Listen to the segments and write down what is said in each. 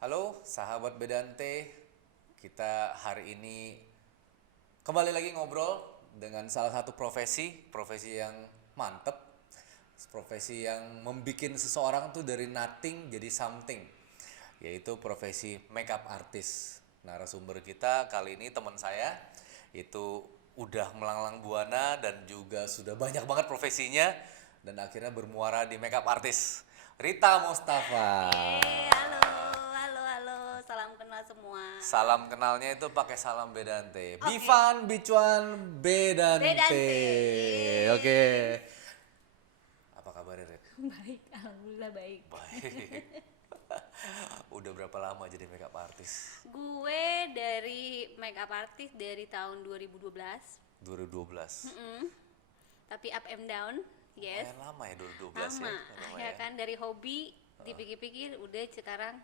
Halo sahabat Bedante, kita hari ini kembali lagi ngobrol dengan salah satu profesi yang mantep, profesi yang membikin seseorang tuh dari nothing jadi something, yaitu profesi makeup artist. Narasumber kita kali ini teman saya, itu udah melanglang buana dan juga sudah banyak banget profesinya dan akhirnya bermuara di makeup artist. Rita Mustafa. Halo, halo, halo, salam kenal semua. Salam kenalnya itu pakai salam Bedante. Oke. Bivan Bicuan Bedante. Bedante. Oke. Apa kabarnya, Red? Baik, alhamdulillah baik. Baik. Udah berapa lama jadi makeup artist? Gue dari makeup artist dari tahun 2012. 2012. Tapi up and down, yes. Lumayan lama ya 2012 Lama, ya. ya Lumayan. kan dari hobi dipikir-pikir udah sekarang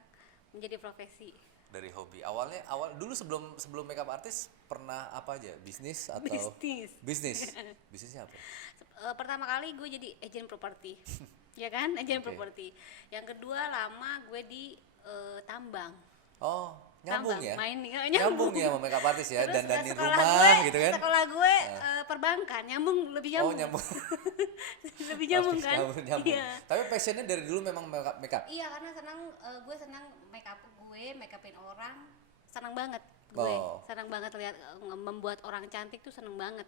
menjadi profesi. Dari hobi. Awal dulu sebelum makeup artist pernah apa aja? Bisnis atau Bisnis. Bisnis. Bisnisnya apa? Pertama kali gue jadi agent properti. Ya kan, agent Oke. properti. Yang kedua lama gue di tambang. Oh, nyambung Tambang, ya? main Nyambung ya sama makeup artist ya, Terus, dandanin sekolah rumah gue, gitu kan? Sekolah gue perbankan, lebih Oh, nyambung. nyambung. Lebih nyambung kan? Nyambung. Iya. Tapi passionnya dari dulu memang makeup. Iya, karena gue senang make upin orang, senang banget gue. Oh. Senang banget lihat membuat orang cantik tuh senang banget.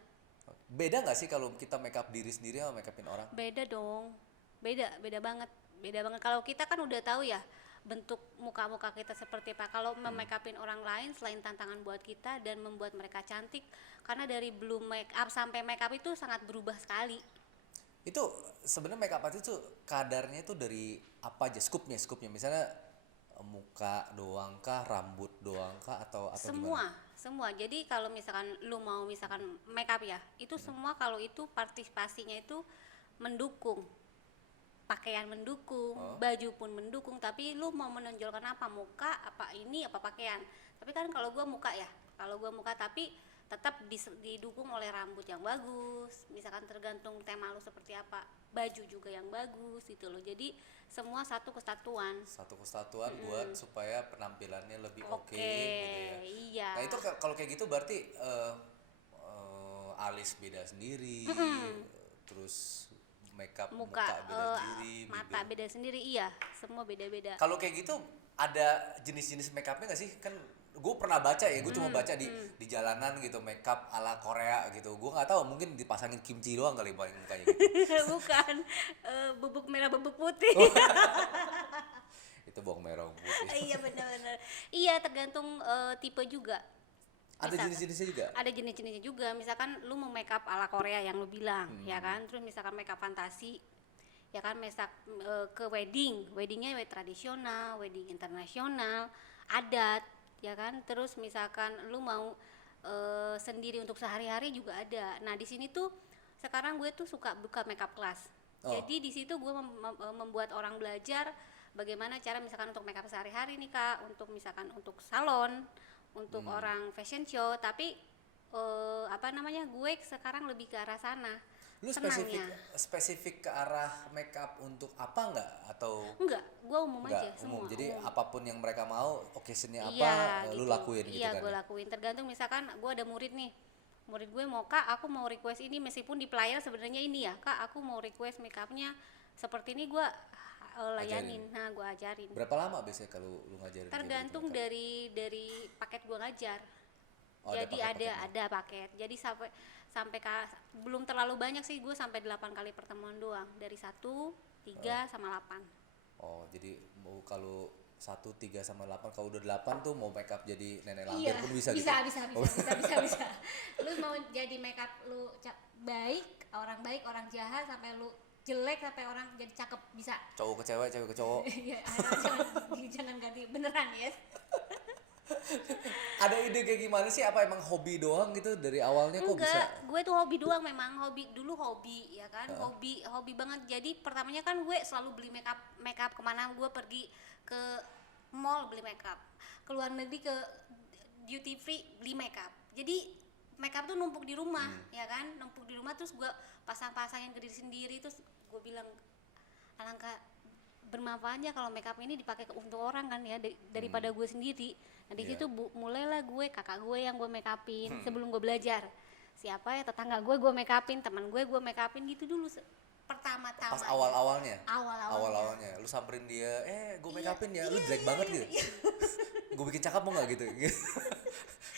Beda nggak sih kalau kita makeup diri sendiri sama makeupin orang? Beda dong. Beda banget. Beda banget. Kalau kita kan udah tahu ya bentuk muka-muka kita seperti apa. Kalau memake upin orang lain selain tantangan buat kita dan membuat mereka cantik, karena dari belum make up sampai make up itu sangat berubah sekali. Itu sebenarnya makeup artist itu kadarnya itu dari apa aja? Scoopnya. Misalnya muka doang kah, rambut doang kah, atau gimana? Semua. Jadi kalau misalkan lu mau misalkan make up ya, itu semua kalau itu partisipasinya itu mendukung. Pakaian mendukung, baju pun mendukung, tapi lu mau menonjolkan apa, muka apa ini apa pakaian. Tapi kan kalau gua muka tapi tetap didukung oleh rambut yang bagus, misalkan tergantung tema lu seperti apa, baju juga yang bagus gitu loh. Jadi semua satu kesatuan. Satu kesatuan buat supaya penampilannya lebih oke Oke, gitu ya. iya. Nah itu kalau kayak gitu berarti alis beda sendiri, terus makeup muka beda sendiri, mata bibir. beda sendiri, iya, semua beda-beda. Kalau kayak gitu ada jenis-jenis makeupnya nggak sih? Kan gue pernah baca ya, gue cuma baca di jalanan gitu, makeup ala Korea gitu. Gue nggak tahu, mungkin dipasangin kimchi doang kali paling mukanya gitu. Bukan, bubuk merah bubuk putih. Itu bawang merah putih. Iya benar-benar. Iya, tergantung tipe juga. Ada Misalkan- jenis-jenisnya juga. Ada jenis-jenisnya juga. Misalkan lu mau make up ala Korea yang lu bilang, ya kan. Terus misalkan make up fantasi, ya kan, ke weddingnya wedding tradisional, wedding internasional, adat, ya kan. Terus misalkan lu mau sendiri untuk sehari-hari juga ada. Nah di sini tuh sekarang gue tuh suka buka make up class. Oh. Jadi di situ gue membuat orang belajar bagaimana cara misalkan untuk make up sehari-hari nih Kak, untuk misalkan untuk salon, untuk orang fashion show, tapi gue sekarang lebih ke arah sana. Lu spesifik ke arah makeup untuk apa nggak atau Enggak, gue umum nggak aja umum? semua. Jadi umum. apapun yang mereka mau, occasionnya apa, Iya, lu gitu. lakuin gitu Iya, kan? gue Ya? lakuin. Tergantung misalkan gue ada murid nih. Murid gue mau Kak, aku mau request ini, meskipun di flyer sebenarnya ini ya Kak, aku mau request make upnya seperti ini, gue layanin. Nah, gue ajarin. Berapa lama biasanya kalau lu ngajarin? kayak Tergantung gitu makeup? dari paket gue ngajar. Oh, ada Jadi paket-paketnya. ada paket. Jadi sampai belum terlalu banyak sih, gue sampai 8 kali pertemuan doang, dari 1, 3 sama 8. Oh, jadi mau kalau 1, 3 sama 8, kalau udah 8 tuh mau makeup jadi nenek lampir pun bisa gitu? Bisa. Lu mau jadi make up lu baik, orang jahat, sampai lu jelek, sampai orang jadi cakep, bisa. Cowok ke cewek, cewek ke cowok. Ya, jangan ganti beneran ya. Ada ide kayak gimana sih? Apa emang hobi doang gitu dari awalnya kok bisa? Enggak, gue tuh hobi doang memang, dulu hobi ya kan, hobi banget. Jadi pertamanya kan gue selalu beli make up kemana gue pergi, ke mall beli make up, ke luar negeri ke duty free beli make up. Jadi make up tuh numpuk di rumah, ya kan, terus gue pasang-pasangin ke diri sendiri. Terus gue bilang alangkah bermanfaatnya kalau makeup ini dipakai untuk orang kan ya, daripada gue sendiri. Nah di Iya. situ mulailah gue, kakak gue yang gue makeupin sebelum gue belajar. Siapa ya tetangga gue makeupin, teman gue makeupin gitu dulu pertama-tama. Pas aja. awal-awalnya Awal-awalnya. lu samperin dia, gue make Iya, upin ya, lu iya, jelek iya, banget iya, gitu. iya. Gue bikin cakep mau nggak gitu.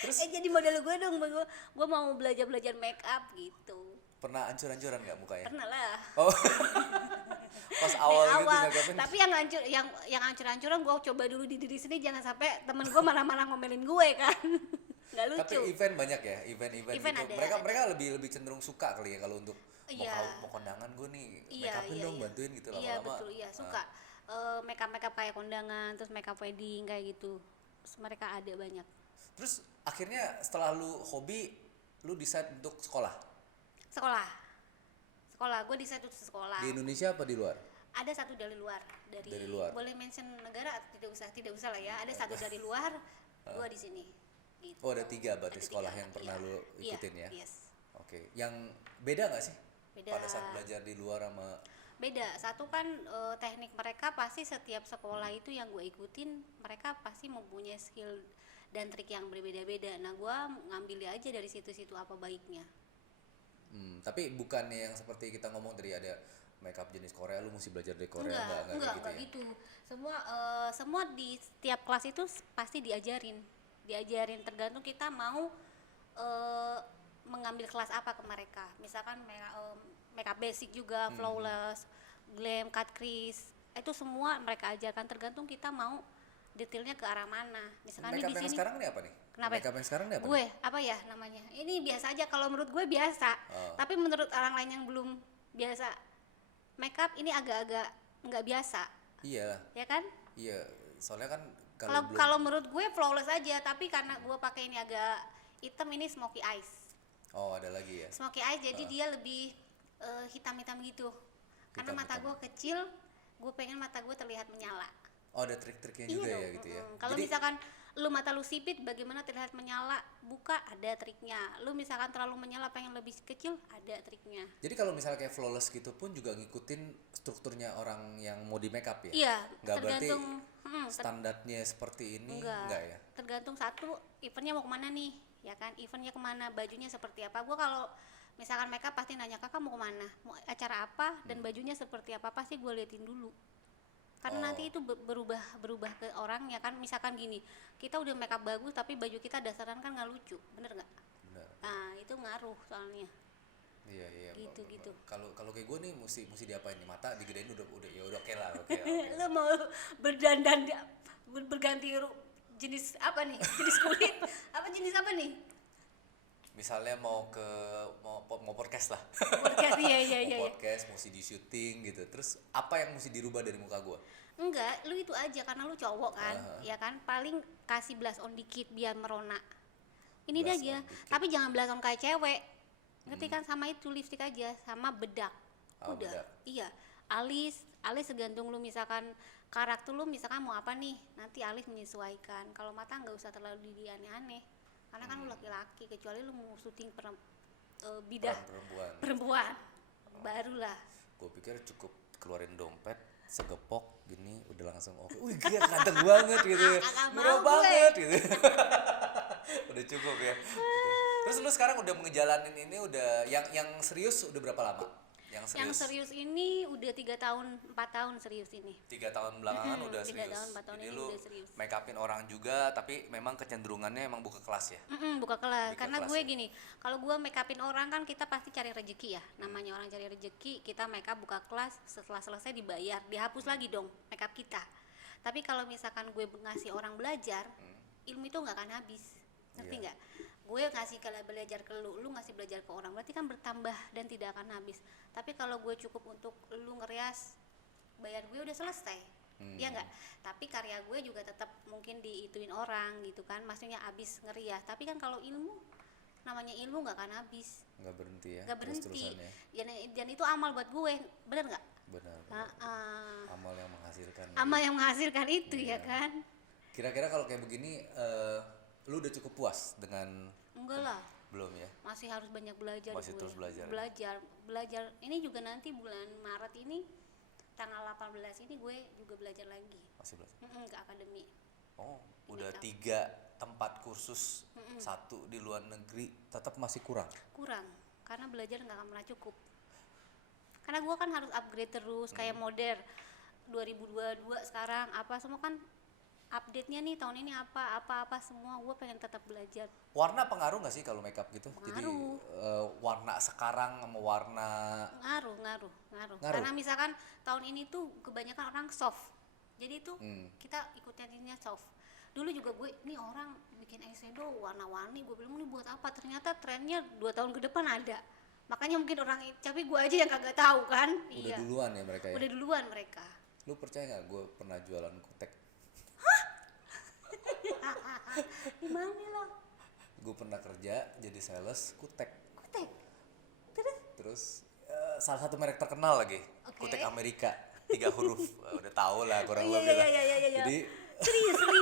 Terus Jadi model gue dong, gue mau belajar make up gitu. pernah ancur-ancuran nggak mukanya? Pernah lah. Oh. Pas awal gitu Awal, make upin. tapi yang hancur-hancuran gue coba dulu di diri sendiri, jangan sampai temen gue malah ngomelin gue kan. Nggak lucu. Tapi event banyak ya, event Event gitu. ada. Mereka lebih cenderung suka kali ya kalau untuk Iya. mau kondangan gue nih, Iya, make upin iya, dong, iya. bantuin gitu Iya lama-lama. betul, iya suka. Make up kayak kondangan, terus make up wedding kayak gitu. Terus mereka ada banyak. Terus akhirnya setelah lu hobi, lu decide untuk sekolah Sekolah, gue di satu sekolah. di Indonesia apa di luar? Ada satu dari luar. Dari luar. Boleh mention negara? Tidak usah lah ya. Ada satu dari luar, gue di sini. Gitu. Oh, ada 3 berarti Ada sekolah 3, yang pernah iya. lu Iya, ikutin ya? Yes. Oke, yang beda nggak sih? Beda. Pada saat belajar di luar sama Beda. Satu kan teknik mereka pasti setiap sekolah itu yang gue ikutin, mereka pasti mempunyai skill dan trik yang berbeda-beda. Nah, gue ngambil aja dari situ-situ apa baiknya. tapi bukannya yang seperti kita ngomong tadi ada makeup jenis Korea, lu mesti belajar dari Korea, enggak enggak kayak gitu gitu. ya? Semua di setiap kelas itu pasti diajarin tergantung kita mau mengambil kelas apa ke mereka. Misalkan makeup basic juga, flawless, glam, cut crease, itu semua mereka ajarkan tergantung kita mau detailnya ke arah mana. Misalkan Makeup di yang sini sekarang nih apa nih? Kenapa? Makeup yang sekarang nih apa? gue apa ya namanya? Ini biasa aja, kalau menurut gue biasa. Tapi menurut orang lain yang belum biasa makeup ini agak-agak nggak biasa, Iya, ya kan? iya. Soalnya kan Kalau menurut gue flawless aja, tapi karena gue pakai ini agak hitam, ini smoky eyes. Oh, ada lagi ya. Smoky eyes jadi dia lebih hitam-hitam gitu. Karena mata gue kecil, gue pengen mata gue terlihat menyala. Oh, ada trik-triknya juga ya gitu ya. Kalau Jadi misalkan lu mata lu sipit, bagaimana terlihat menyala? Buka, ada triknya. Lu misalkan terlalu menyala pengen lebih kecil, ada triknya. jadi kalau misalnya kayak flawless gitu pun juga ngikutin strukturnya orang yang mau di makeup ya? Iya, Nggak berarti tergantung standarnya seperti ini enggak ya? Tergantung satu eventnya mau kemana nih, ya kan? Eventnya kemana, bajunya seperti apa? Gua kalau misalkan makeup pasti nanya, kakak mau kemana, mau acara apa, dan bajunya seperti apa, pasti gue liatin dulu. Karena nanti itu berubah ke orang, ya kan? Misalkan gini, kita udah makeup bagus tapi baju kita dasaran kan nggak lucu, bener nggak? Benar. Nah itu ngaruh soalnya. Iya. Gitu. Kalau kayak gue nih mesti diapain nih, mata digedein udah ya udah oke lah, oke. Lo mau berdandan berganti jenis apa nih? Jenis kulit? Jenis apa nih? Misalnya mau podcast lah. Podcast, iya. Mau podcast, mesti di syuting gitu. Terus apa yang mesti dirubah dari muka gue? Enggak, lu itu aja karena lu cowok kan, ya kan? Paling kasih blush on dikit biar merona. Ini dia Blush aja, on dikit. tapi jangan blush on kayak cewek. Ngerti kan? Sama itu lipstick aja, sama bedak. Oh, Udah. bedak. Iya. Alis tergantung lu, misalkan karakter lu misalkan mau apa nih, nanti alis menyesuaikan. Kalau mata nggak usah terlalu aneh-aneh. Karena kan lu laki-laki, kecuali lu mau syuting bidah perempuan. Barulah. Gue pikir cukup keluarin dompet segepok gini udah langsung oke. Wih gila ganteng banget gitu ya. Murah banget gitu. Udah cukup ya. Gitu. Terus lu sekarang udah ngejalanin ini udah yang serius udah berapa lama? Yang serius ini udah 3 tahun 4 tahun serius ini. 3 tahun belakangan udah 3 serius. tahun, 4 tahun Jadi ini lu udah serius. make upin orang juga tapi memang kecenderungannya emang buka kelas ya. Buka kelas. Karena kelas gue ya. gini, kalau gue make upin orang kan kita pasti cari rezeki ya. Namanya orang cari rezeki, kita make up buka kelas, setelah selesai dibayar, dihapus lagi dong make up kita. Tapi kalau misalkan gue ngasih orang belajar, ilmu itu nggak akan habis. Ngerti Iya. nggak? Gue ngasih belajar ke lu ngasih belajar ke orang, berarti kan bertambah dan tidak akan habis. Tapi kalau gue cukup untuk lu ngerias, bayar gue udah selesai. Ya nggak? Tapi karya gue juga tetap mungkin diituin orang gitu kan, maksudnya habis ngerias. Tapi kan kalau ilmu, namanya ilmu nggak akan habis, Nggak berhenti ya. nggak berhenti. Terus-terusan ya. Dan itu amal buat gue, bener nggak? Benar. Amal yang menghasilkan. Amal yang menghasilkan itu, Iya. ya kan? Kira-kira kalau kayak begini lu udah cukup puas dengan Enggak lah, belum ya? masih harus banyak belajar. Masih gue. terus belajar. Belajar ini juga nanti bulan Maret ini tanggal 18 ini gue juga belajar lagi. Masih belajar. Ke akademi. Oh, Di udah makeup. 3 tempat kursus, 1 di luar negeri, tetap masih kurang. Kurang, karena belajar nggak akan pernah cukup. Karena gue kan harus upgrade terus, kayak modern 2022 sekarang apa semua kan update-nya nih tahun ini apa semua, gue pengen tetap belajar. Warna pengaruh nggak sih kalau makeup gitu? Jadi Pengaruh. warna sekarang sama warna Ngaruh. Ngaruh? Karena misalkan tahun ini tuh kebanyakan orang soft, jadi tuh kita ikutnya soft. Dulu juga gue, nih orang bikin eyeshadow warna-warni, gue bilang nih buat apa, ternyata trennya 2 tahun ke depan ada, makanya mungkin orang, tapi gue aja yang kagak tahu kan. udah duluan ya mereka ya. Udah duluan mereka. Lu percaya nggak gue pernah jualan kutek? Gimana lo? Gue pernah kerja jadi sales kutek. Kutek. Terus salah satu merek terkenal lagi, Oke. kutek Amerika, 3 huruf. Udah tau lah kurang Iya, lebih lah. iya. Jadi Seriously.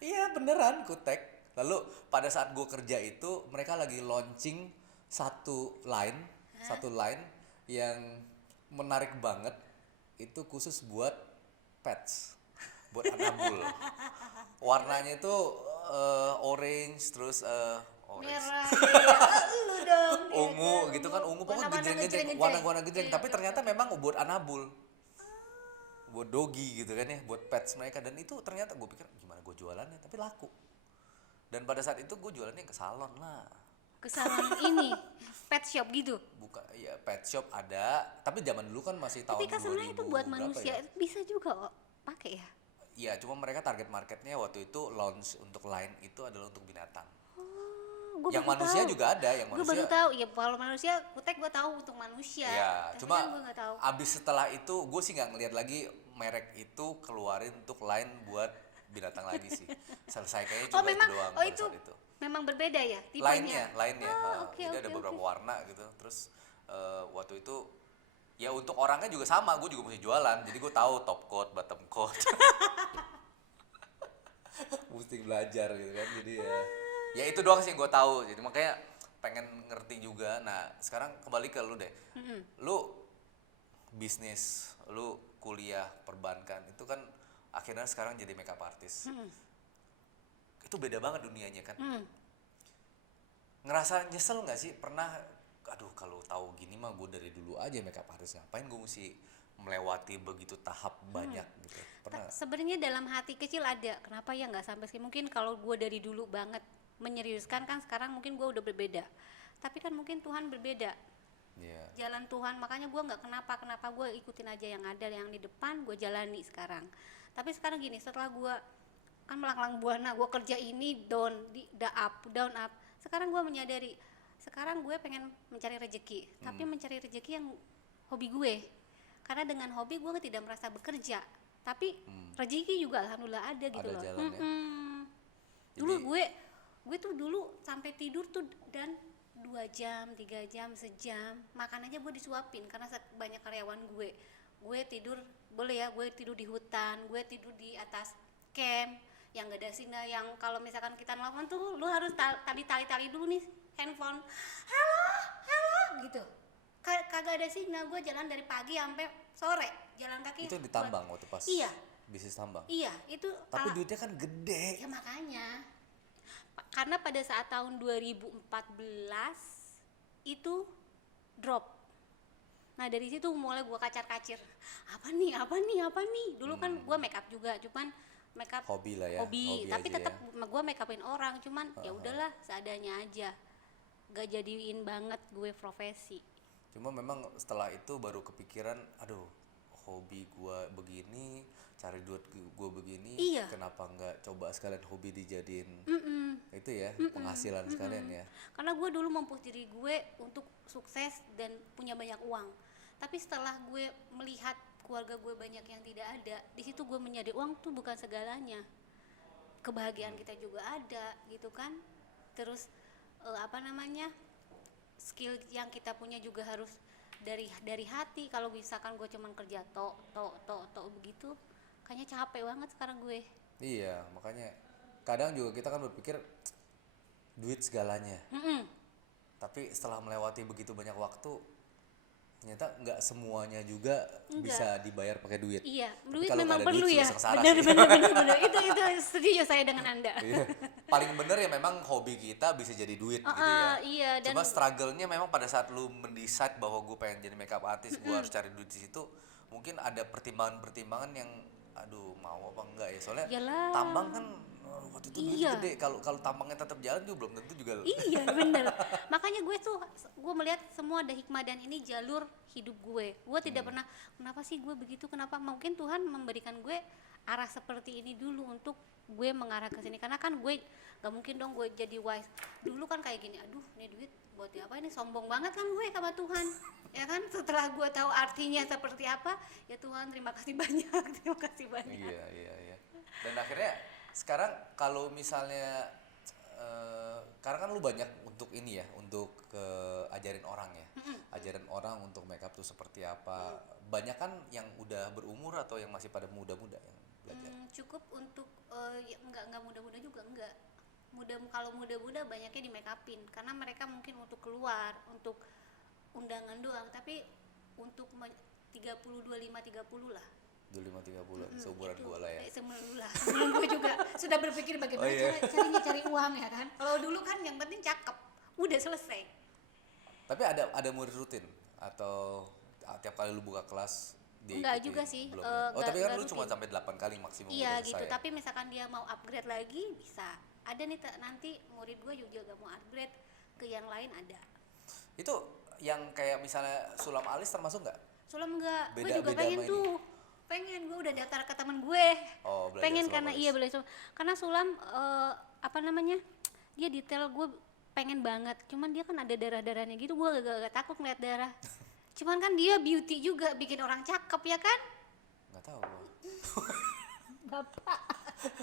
iya beneran kutek. Lalu pada saat gue kerja itu mereka lagi launching satu line yang menarik banget, itu khusus buat pets, buat anabul. Warnanya itu orange, terus orange, Merah. Ya, lu dong. ungu gitu kan, ungu pokoknya Warna-warna gejreng-gejreng, gejreng-gejreng. warna-warna gejreng, Iya, tapi ternyata memang buat anabul, buat doggy gitu kan ya, buat pets mereka. Dan itu ternyata gue pikir gimana gue jualannya, tapi laku. Dan pada saat itu gue jualannya ke salon lah, Ke salon ini, pet shop gitu. buka ya pet shop ada, tapi zaman dulu kan masih tahun Tapi kan sebenarnya 2000 itu buat berapa manusia ya? bisa juga kok pakai ya. Iya, cuma mereka target marketnya waktu itu launch untuk line itu adalah untuk binatang. Oh, gua Yang baru manusia tahu. juga ada, yang Gue baru manusia. tahu. Ya kalau manusia, kutek gue tahu untuk manusia. Ya, Tapi cuma kan gue nggak tahu. abis setelah itu gue sih nggak ngeliat lagi merek itu keluarin untuk line buat binatang lagi sih. Selesai kayaknya Oh cuma memang, itu doang oh pada itu saat itu. memang berbeda ya tipenya. Lainnya, Oh, oke, jadi ada oke, beberapa oke. warna gitu. Terus waktu itu ya untuk orangnya juga sama, gue juga mesti jualan. Jadi gue tahu top coat, bottom coat. Mesti belajar gitu kan. Jadi ya itu doang sih yang gue tahu. Jadi makanya pengen ngerti juga. Nah sekarang kembali ke lu deh. Lu bisnis, lu kuliah perbankan itu kan akhirnya sekarang jadi makeup artist. Itu beda banget dunianya kan. Ngerasa nyesel nggak sih? Pernah, aduh kalau tahu gini mah gue dari dulu aja makeup artist, ngapain gue mesti melewati begitu tahap banyak gitu. Pernah nggak? Sebenarnya dalam hati kecil ada. Kenapa ya nggak sampai sih? Mungkin kalau gue dari dulu banget menyeriuskan kan sekarang mungkin gue udah berbeda. Tapi kan mungkin Tuhan berbeda. Iya. Jalan Tuhan, makanya gue nggak kenapa gue ikutin aja yang ada, yang di depan gue jalani sekarang. Tapi sekarang gini, setelah gue kan melanglang buana, gue kerja ini down up. Sekarang gue menyadari, sekarang gue pengen mencari rezeki, tapi mencari rezeki yang hobi gue. Karena dengan hobi gue tidak merasa bekerja, tapi rezeki juga alhamdulillah ada gitu Ada loh. jalannya. Dulu Jadi- gue tuh dulu sampai tidur tuh dan 2 jam, 3 jam, sejam makan aja gue disuapin karena banyak karyawan gue tidur boleh ya, gue tidur di hutan, gue tidur di atas camp yang gak ada sinyal, yang kalau misalkan kita nelfon tuh lu harus tali dulu nih handphone, halo gitu, kagak ada sinyal. Gue jalan dari pagi sampai sore jalan kaki Itu ditambang waktu pas Iya. bisnis tambang. Iya itu Tapi duitnya kan gede. ya makanya karena pada saat tahun 2014 itu drop. Nah dari situ mulai gue kacar-kacir, apa nih dulu kan gue make up juga, cuman make up Hobi lah ya, hobi, hobi tapi aja tetap ya. gue make upin orang, cuman ya udahlah seadanya aja, gak jadiin banget gue profesi. Cuma memang setelah itu baru kepikiran, aduh hobi gua begini, cari duit gua begini, Iya. kenapa nggak coba sekalian hobi dijadiin itu ya, penghasilan sekalian ya. Karena gue dulu mempush diri gue untuk sukses dan punya banyak uang, tapi setelah gue melihat keluarga gue banyak yang tidak ada, di situ gue menyadari uang tuh bukan segalanya, kebahagiaan kita juga ada gitu kan. Terus skill yang kita punya juga harus dari hati. Kalau misalkan gue cuman kerja tok begitu, kayaknya capek banget sekarang gue. Iya, makanya kadang juga kita kan berpikir duit segalanya. Tapi setelah melewati begitu banyak waktu, ternyata nggak semuanya juga Enggak. bisa dibayar pakai duit. Iya, Tapi duit kalau memang nggak ada perlu duit ya. juga sengsara Benar, sih. benar, benar, benar. Itu setuju saya dengan Anda. Iya. Paling bener ya memang hobi kita bisa jadi duit gitu ya. Iya, dan Cuma struggle-nya memang pada saat lu mendesain bahwa gue pengen jadi makeup artist, gue harus cari duit di situ. Mungkin ada pertimbangan-pertimbangan yang aduh mau apa enggak ya. Soalnya Iyalah. tambang kan waktu itu duit Iya. gede. Kalau tambangnya tetap jalan juga belum tentu juga. Iya bener. Makanya gue melihat semua ada hikmah dan ini jalur hidup gue. Gue tidak pernah kenapa sih gue begitu, kenapa mungkin Tuhan memberikan gue arah seperti ini dulu untuk gue mengarah ke sini, karena kan gue gak mungkin dong gue jadi wise dulu kan kayak gini, aduh ini duit buat apa, ini sombong banget kan gue sama Tuhan ya kan. Setelah gue tahu artinya seperti apa, ya Tuhan terima kasih banyak, terima kasih banyak. Iya. Dan akhirnya sekarang kalau misalnya karena kan lu banyak untuk ini ya, untuk ajarin orang ya, ajarin orang untuk makeup tuh seperti apa. Banyak kan yang udah berumur atau yang masih pada muda-muda yang belajar. Cukup untuk ya, enggak muda-muda juga enggak. Kalau muda-muda banyaknya di make upin karena mereka mungkin untuk keluar, untuk undangan doang, tapi untuk 30 25 30 lah. 25-30 seumuran Itu, gua lah ya. sebelum gue juga sudah berpikir bagaimana cari uang ya kan. Kalau dulu kan yang penting cakep, udah selesai. Tapi ada murid rutin atau tiap kali lu buka kelas Enggak diikutin? juga sih, Belum ya? Oh, tapi kan lu rutin. cuma sampai 8 kali maksimum Iya udah gitu, selesai ya? tapi misalkan dia mau upgrade lagi bisa. Ada nih nanti murid gue juga mau upgrade ke yang lain ada. Itu yang kayak misalnya sulam alis termasuk nggak? Sulam enggak, gue Beda- juga beda pengen sama ini. tuh. Pengen, gue udah daftar ke teman gue. Oh, belajar Pengen sulam karena alis. iya belajar sulam. Karena sulam apa namanya? Dia detail, gue pengen banget. Cuman dia kan ada darah-darahnya gitu, gue agak takut ngeliat darah. Cuman kan dia beauty juga, bikin orang cakep ya kan? Nggak tahu gua. Bapak.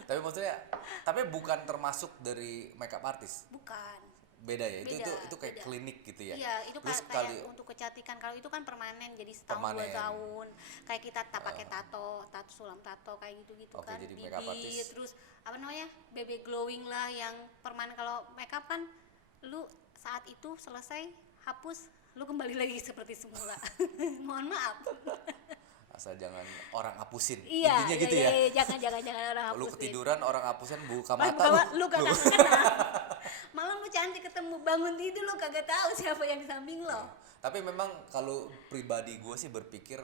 Tapi maksudnya, tapi bukan termasuk dari makeup artist. Bukan. Beda ya. Beda, itu kayak beda. klinik gitu ya. Iya, itu Terus kayak untuk kecantikan. Kalau itu kan permanen, jadi setahun Permanen. 2 tahun. Kayak kita pakai tato sulam tato kayak gitu-gitu Oke, kan. jadi makeup artist. Terus apa namanya? Baby glowing lah yang permanen. Kalau makeup kan lu saat itu selesai hapus, lu kembali lagi seperti semula. Mohon maaf. Asal jangan orang hapusin. Iya, Intinya gitu ya. Jangan orang hapusin. Lu ketiduran orang hapusin buka Pas mata lu kagak kenal. Malam lu cantik ketemu bangun tidur lu kagak tahu siapa yang di samping lo. Tapi memang kalau pribadi gue sih berpikir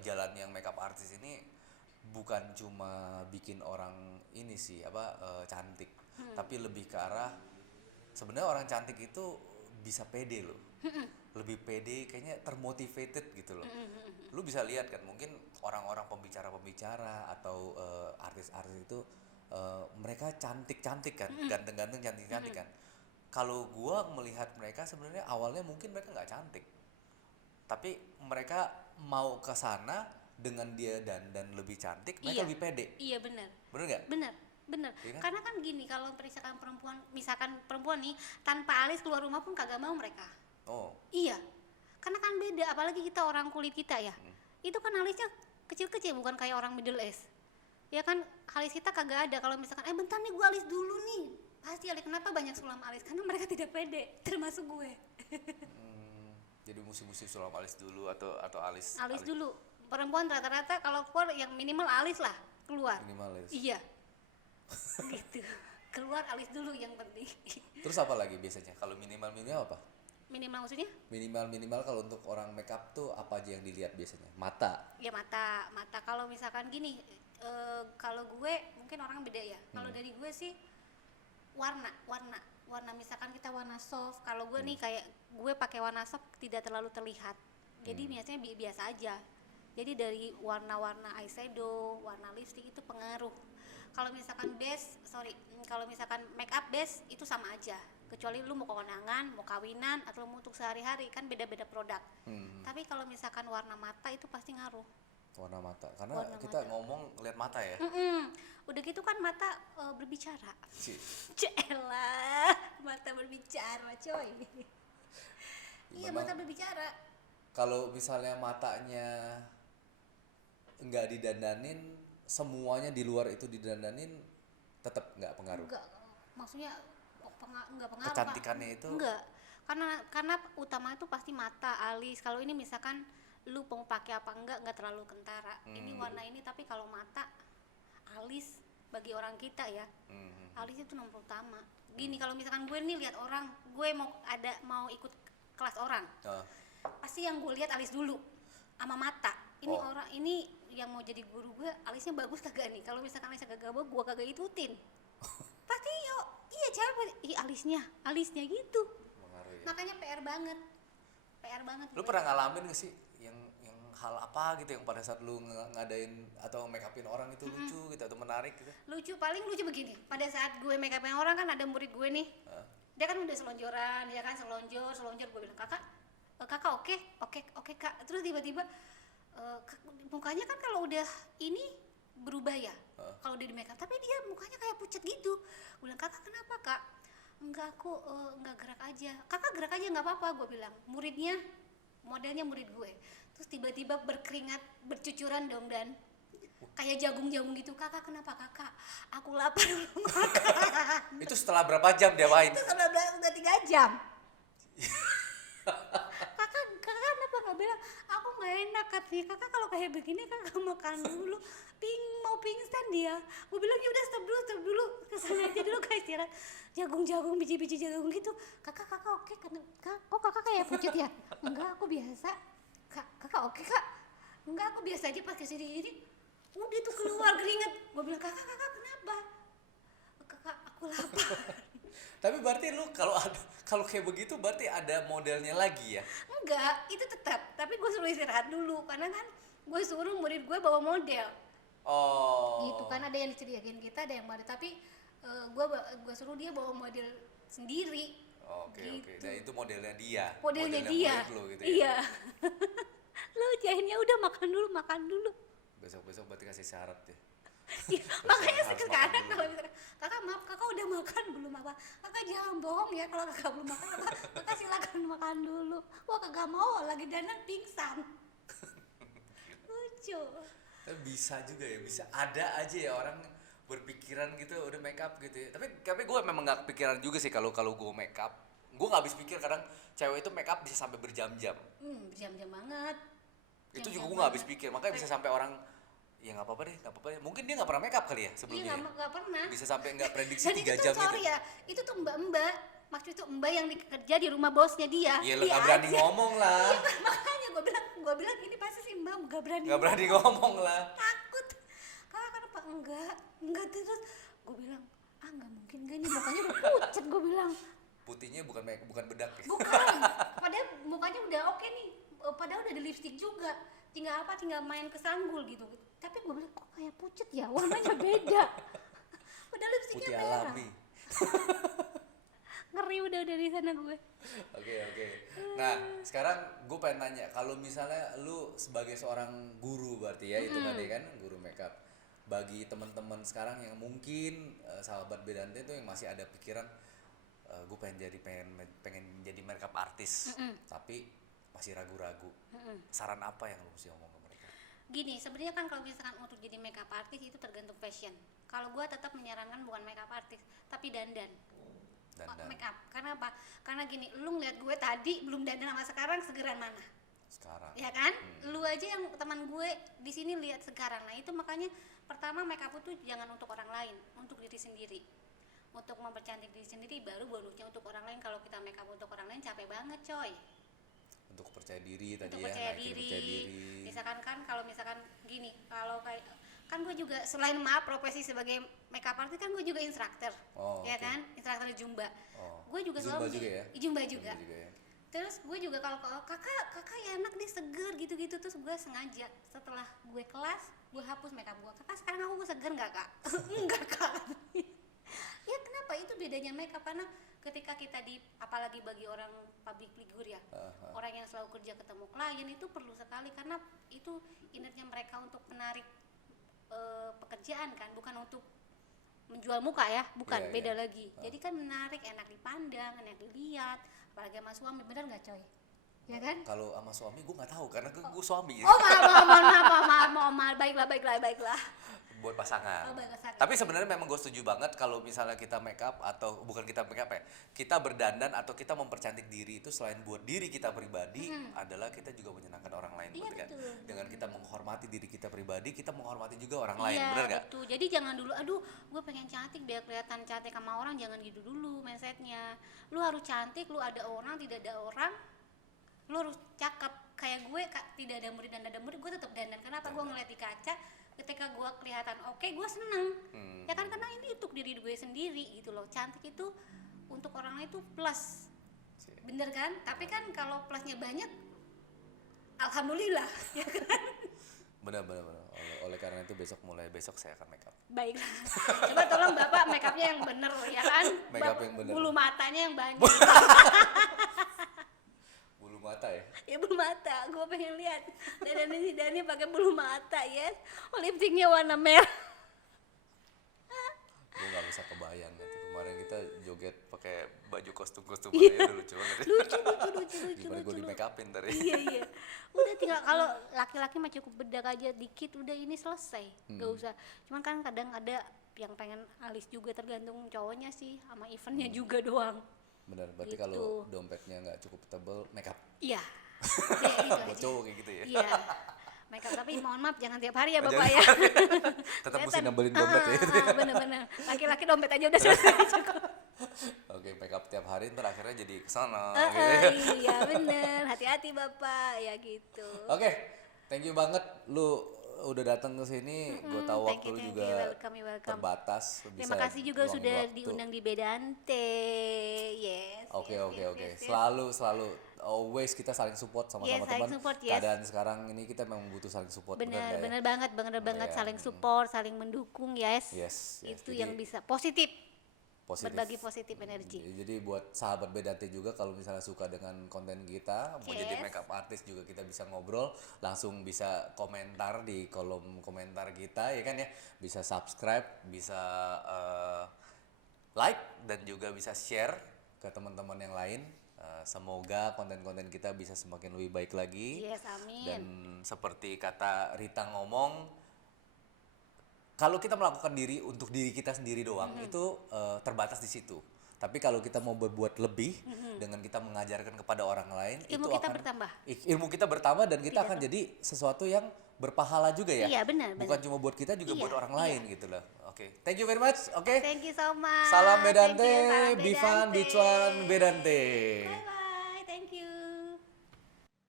jalan yang makeup artist ini bukan cuma bikin orang ini sih cantik, tapi lebih ke arah sebenarnya orang cantik itu bisa pede loh. Lebih pede, kayaknya termotivated gitu loh. Lu bisa lihat kan mungkin orang-orang pembicara-pembicara atau artis-artis itu mereka cantik-cantik kan, ganteng-ganteng cantik-cantik kan. Kalau gua melihat mereka sebenarnya awalnya mungkin mereka nggak cantik, tapi mereka mau ke sana dengan dia dan lebih cantik, mereka lebih pede. Iya benar. Bener nggak? Benar. Iya kan? Karena kan gini, kalau misalkan perempuan nih tanpa alis keluar rumah pun kagak mau mereka. Oh, Iya. Karena kan beda, apalagi kita orang kulit kita ya. Itu kan alisnya kecil-kecil, bukan kayak orang middle age. Ya kan, alis kita kagak ada. Kalau misalkan bentar nih gue alis dulu nih. Pasti alis. Kenapa banyak sulam alis? Karena mereka tidak pede, termasuk gue. jadi musim-musim sulam alis dulu atau alis Alis dulu. Perempuan rata-rata kalau keluar yang minimal alis lah keluar. minimalis. Iya. Gitu. Keluar alis dulu yang penting. Terus apa lagi biasanya? Kalau minimal apa? Minimal maksudnya? Minimal kalau untuk orang makeup tuh apa aja yang dilihat biasanya? Mata. Ya mata. Kalau misalkan gini, kalau gue mungkin orang beda ya. Kalau dari gue sih warna misalkan kita warna soft. Kalau gue nih kayak gue pakai warna soft tidak terlalu terlihat. Jadi biasanya biasa aja. Jadi dari warna-warna eyeshadow, warna lipstick itu pengaruh. Kalau misalkan kalau misalkan make up base itu sama aja. Kecuali lu mau ke kondangan, mau kawinan, atau mau untuk sehari-hari kan beda-beda produk. Tapi kalau misalkan warna mata itu pasti ngaruh. Warna mata. Karena Warna kita mata. ngomong lihat mata ya. Udah gitu kan mata berbicara. Si- Celah, mata berbicara, coy. Iya, Memang mata berbicara. kalau misalnya matanya nggak didandanin, semuanya di luar itu didandanin, tetap nggak pengaruh. Enggak, maksudnya enggak pengaruh. Kecantikannya Pak. itu Enggak. karena utama itu pasti mata, alis. Kalau ini misalkan lu mau pakai apa enggak terlalu kentara. Ini warna ini, tapi kalau mata, alis bagi orang kita ya, alis itu nomor utama. Gini, kalau misalkan gue nih lihat orang, gue mau ikut kelas orang, pasti yang gue lihat alis dulu sama mata. Ini orang ini yang mau jadi guru gue, alisnya bagus kagak nih? Kalau misalkan alisnya kagak bagus, gue kagak ikutin. Pasti iya cewek, alisnya gitu. Mengaruhi. Makanya PR banget. Lu pernah ngalamin gak sih yang hal apa gitu yang pada saat lu ngadain atau make upin orang itu lucu gitu atau menarik gitu? Paling lucu begini. Pada saat gue make upin orang kan ada murid gue nih. Dia kan udah selonjoran, dia kan selonjor, gue bilang, "Kakak oke Kak." Terus tiba-tiba mukanya kan kalau udah ini berubah ya. Kalau udah di make up, tapi dia mukanya kayak pucat gitu. Gue bilang, "Kakak kenapa, Kak?" "Enggak, aku enggak gerak aja." "Kakak gerak aja enggak apa-apa," gue bilang. Modelnya murid gue. Terus tiba-tiba berkeringat, bercucuran dong, dan kayak jagung-jagung gitu. "Kakak kenapa, Kakak?" "Aku lapar belum makan." Itu setelah berapa jam dia main? Itu udah 3 jam. Kakak kenapa nggak bilang, "Aku nggak enak," katanya. "Kakak kalau kayak begini kakak makan dulu." Mau pingsan dia. Gue bilang, "Ya udah stop dulu, kesana aja dulu guys, istirahat." Jagung-jagung, biji-biji jagung gitu. Kakak oke kan? "Kok kakak kayak pucet ya?" "Enggak, aku biasa." Kakak oke Kak?" "Enggak, aku biasa aja pas kesini gini." Udah tuh keluar keringet. Gue bilang, kakak kenapa?" "Kakak, aku lapar." Tapi berarti lu kalau kayak begitu berarti ada modelnya lagi ya? Enggak, itu tetap. Tapi gue suruh istirahat dulu, karena kan gue suruh murid gue bawa model. Gitu kan, ada yang disediain kita, ada yang baru. Tapi gue suruh dia bawa model sendiri. Oke. Dan itu modelnya dia. Modelnya dia. Lo, gitu ya? Iya. Lo jahitnya udah makan dulu. Besok berarti kasih syarat deh. Iya, makanya sekarang kalau misalkan, "Kakak maaf, kakak udah makan belum?" "Apa?" "Kakak jangan bohong ya, kalau kakak belum makan, kakak silakan makan dulu." Wah, kagak mau, lagi dandan pingsan. Lucu. Tapi bisa juga ya, bisa ada aja ya orang berpikiran gitu udah make up gitu ya. Tapi gue memang nggak kepikiran juga sih kalau gue make up. Gue nggak habis pikir kadang cewek itu make up bisa sampai berjam-jam. Berjam-jam banget. Itu juga gue nggak habis pikir, makanya bisa sampai orang ya nggak apa-apa deh. Mungkin dia nggak pernah make up kali ya sebelumnya. Iya, nggak pernah. Bisa sampai nggak prediksi 3 Dan jam itu sorry gitu. ya, itu tuh mbak-mbak. Maksud itu mbak yang kerja di rumah bosnya dia. Iya, Dia nggak berani aja. ngomong lah. Iya, makanya gue bilang ini pasti si mbak nggak berani ngomong lah. Takut. "Kakak kenapa?" Enggak terus gue bilang, "Nggak mungkin, gak nih mukanya udah pucat." Gue bilang, Putihnya bukan bedak ya. bukan, padahal mukanya udah oke nih, padahal udah ada lipstick juga, tinggal main kesanggul gitu. Tapi gue bilang, "Kok kayak pucet ya, warnanya beda." Udah lipsticknya Putih merah. alami. Ngeri udah dari sana gue. Oke. Nah, sekarang gue pengen nanya, kalau misalnya lu sebagai seorang guru berarti ya, itu tadi kan guru makeup. Bagi teman-teman sekarang yang mungkin sahabat Bedante itu yang masih ada pikiran gue pengen jadi makeup artis, tapi masih ragu-ragu. Saran apa yang lu mesti ngomong ke mereka? Gini, sebenarnya kan kalau misalkan untuk jadi makeup artist itu tergantung fashion. Kalau gue tetap menyarankan bukan makeup artist, tapi dandan. Make up. Karena apa? Karena gini, lu ngeliat gue tadi belum dandan sama sekarang segeran mana? Sekarang. Ya kan? Lu aja yang teman gue di sini lihat sekarang. Nah, itu makanya pertama make up itu jangan untuk orang lain, untuk diri sendiri. Untuk mempercantik diri sendiri, baru bonusnya untuk orang lain. Kalau kita make up untuk orang lain capek banget, coy. Untuk percaya diri tadi Untuk ya, percaya naikin diri. percaya diri. Misalkan kan kalau misalkan gini, kalau kayak kan gue juga selain profesi sebagai makeup artist kan gue juga instruktur. Ya kan? Instruktur Zumba. Gue juga Zumba selalu juga ya? Zumba juga. Ya? Terus gue juga kalau kakak ya enak deh, seger gitu-gitu. Terus gue sengaja setelah gue kelas gue hapus makeup gue. "Kakak sekarang aku seger nggak, Kak?" "Enggak, Kak." Ya kenapa? Itu bedanya makeup, karena ketika kita apalagi bagi orang public figure ya, orang yang selalu kerja ketemu klien, itu perlu sekali, karena itu innernya mereka untuk menarik pekerjaan kan, bukan untuk menjual muka ya, bukan, beda lagi. Jadi kan menarik, enak dipandang, enak dilihat, apalagi sama suami, bener nggak coy? Ya kan? Kalau sama suami gue nggak tahu karena gue suami. Oh maaf, baiklah. buat pasangan. Oh, buat pasangan. Tapi sebenarnya memang gue setuju banget kalau misalnya kita make up atau bukan kita make up ya, kita berdandan atau kita mempercantik diri itu selain buat diri kita pribadi adalah kita juga menyenangkan orang lain, Iya, betul kan? betul. Dengan kita menghormati diri kita pribadi, kita menghormati juga orang lain, Iya, benar nggak? betul. Jadi jangan dulu, aduh, gue pengen cantik biar kelihatan cantik sama orang, jangan gitu dulu mindsetnya. Lu harus cantik, lu ada orang, tidak ada orang, lu harus cakep. Kayak gue, tidak ada murid dan ada murid, gue tetap dandan. Kenapa? Gue ngeliat di kaca, ketika gue kelihatan oke, gue seneng. Ya kan, karena ini untuk diri gue sendiri gitu loh. Cantik itu untuk orang lain itu plus, bener kan? Tapi kan kalau plusnya banyak, alhamdulillah, ya kan? Benar. Oleh karena itu mulai besok saya akan make up. Baiklah. Coba tolong Bapak make upnya yang bener ya kan? Make up yang bener. Bulu matanya yang banyak. Bulu mata ya? Ya bulu mata, gue pengen lihat. Dan si Dani pakai bulu mata, yes. Oh, lipstiknya warna merah. Gue nggak bisa kebayang gitu. Kemarin kita joget pakai baju kostum-kostum Iya. aja udah lucu banget ya. Lucu. Gimana gue di make upin tadi. Iya. Udah tinggal, kalau laki-laki mah cukup bedak aja dikit udah ini selesai. Gak usah. Cuman kan kadang ada yang pengen alis juga, tergantung cowoknya sih sama eventnya juga doang. Benar, berarti Gitu. kalau dompetnya nggak cukup tebel, make up. Iya. Ya, itu Buat aja. cowok kayak gitu ya. Iya. Make up, tapi mohon maaf jangan tiap hari ya Bapak ya. Tetap mesti Kelihatan. nambelin dompet ya. Bener-bener. Laki-laki dompet aja udah selesai. Cukup. Oke, make up tiap hari ntar akhirnya jadi kesana gitu ya. Iya bener, hati-hati Bapak ya gitu. Oke, thank you banget lu udah datang ke sini. Gue tahu Thank waktu you, lu thank juga you. Welcome. terbatas. Terima kasih juga luangin sudah waktu. diundang di Bedante. Yes. Oke. yes. Selalu always kita saling support sama Yes, saling teman. support, yes. Keadaan sekarang ini kita memang butuh saling support. Bener nggak ya? banget Iya. saling support, saling mendukung, yes. Yes. Itu Jadi, yang bisa positif. positif. Berbagi positif energi. Jadi buat sahabat Bedante juga kalau misalnya suka dengan konten kita, mau jadi Yes. makeup artist juga kita bisa ngobrol, langsung bisa komentar di kolom komentar kita ya kan ya. Bisa subscribe, bisa like dan juga bisa share ke teman-teman yang lain. Semoga konten-konten kita bisa semakin lebih baik lagi. Yes, amin. Dan seperti kata Rita ngomong, kalau kita melakukan diri untuk diri kita sendiri doang itu terbatas di situ. Tapi kalau kita mau berbuat lebih dengan kita mengajarkan kepada orang lain, Ilmu itu kita akan bertambah. Ilmu kita bertambah dan kita akan jadi sesuatu yang berpahala juga ya. Iya, benar. Bukan cuma buat kita juga Iya, buat orang lain gitu loh. Oke. Thank you very much. Oke. Thank you so much. Salam Thank Bedante, you, salam Bivan, Bedante. Bicuan, Bedante. Bye-bye, thank you.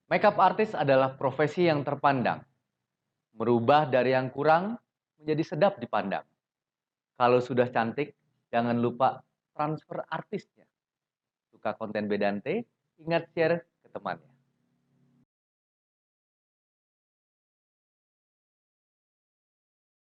Makeup artist adalah profesi yang terpandang. Merubah dari yang kurang menjadi sedap dipandang. Kalau sudah cantik, jangan lupa transfer artisnya. Suka konten Bedante, ingat share ke temannya.